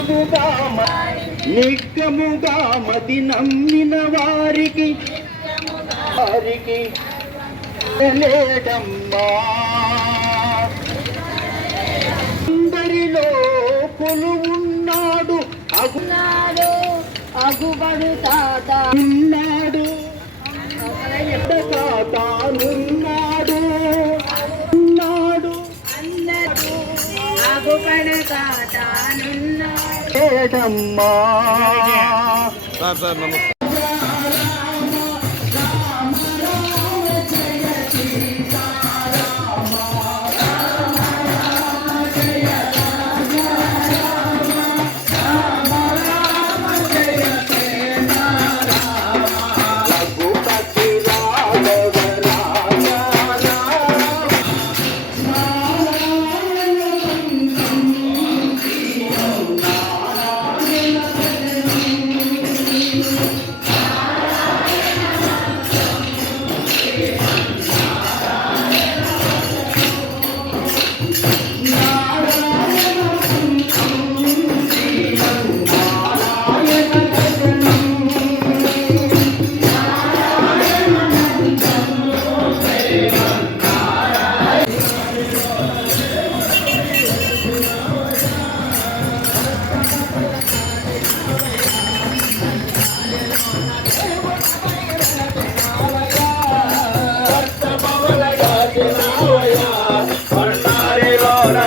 నిత్యముగా మ- నిత్యముగా మది నమ్మిన వారికి వారికి లేడమ్మా అందరిలో కొలువున్నాడు ఉన్నాడు అగుబడు తాత. అగున్నాడు తానున్నాడు ఉన్నాడు. అందరూ అగుబడు లేడమ్మా సార్ సార్ నమస్తే.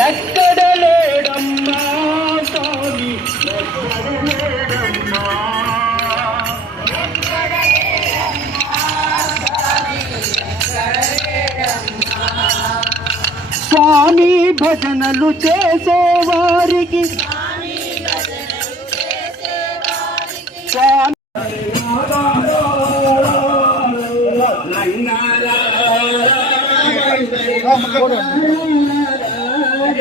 ఎక్కడ లేడమ్మా స్వామి? ఎక్కడ లేడమ్మా స్వామి భజనలు చేసేవారికి. స్వామి